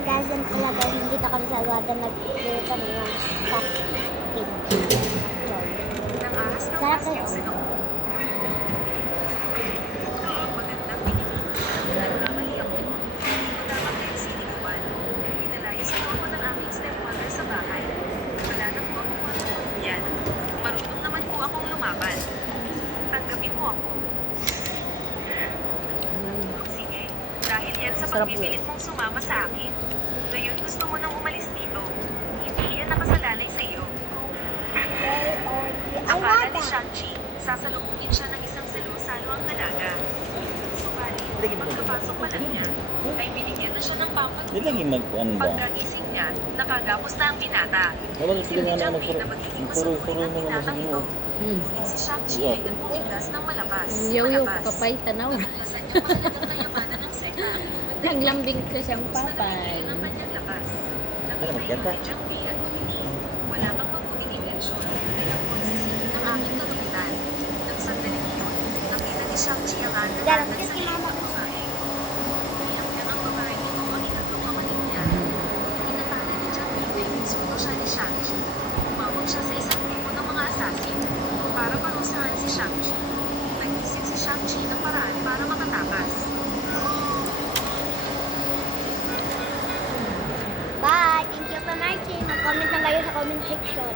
guys, yan pala guys, nandito kami sa Lazada, nagbili kami ng cocktail. Sarap na yun. Magandang pinili. Nagkamali ako. Hindi ko dapat kayo sinigawan. Pinalayas ko ako ng aking stepmother sa bahay. Wala na po akong yan. Marunong naman po akong lumaban. Tanggapin mo ako. Sige. Dahil yan sa pagpipilit mong sumama sa akin. Ngayon gusto mo nang umalis dito. Hindi yan nakasalalay sa iyo. Akala ni Shang-Chi, sasalubungin siya ng isang salo-salo ang dalaga. Subalit, pagkapasok pa lang niya, ay binigyan na siya ng pampag. Hindi lagi mag-ano ba? Pagkagising niya, nakagapos na ang binata. Wala ko sila nga na Hindi niya magiging masunurin magpuro ang mo naman binatang sa ito. inyo. Ngunit si Shang-Chi ay nagpumigas ng malakas. Yo-yo, kapay tanaw. Lasan niyang mahalagang kayamanan ng seka ang Naglambing ko siyang papay. ng kanyang lakas. Ano, magkanta? Kanyang di at hindi. Wala kang mabuting intensyon. Ay ang pagsisisi ng aking kalupitan. Nang sandaling iyon, nakita ni Shang-Chi ang Dalam anak kasi sa mama iyong babae. Iyak niya ang babae ito ang ikatlong kamanin niya. Inatala ni Jiang Li na insulto siya ni Shang-Chi. Tumawag siya sa isang grupo ng mga asasin para parusahan si Shang-Chi. Nag-isip si Shang-Chi ng paraan para makatakas. Bye! Thank you for watching. Mag-comment lang kayo sa comment section.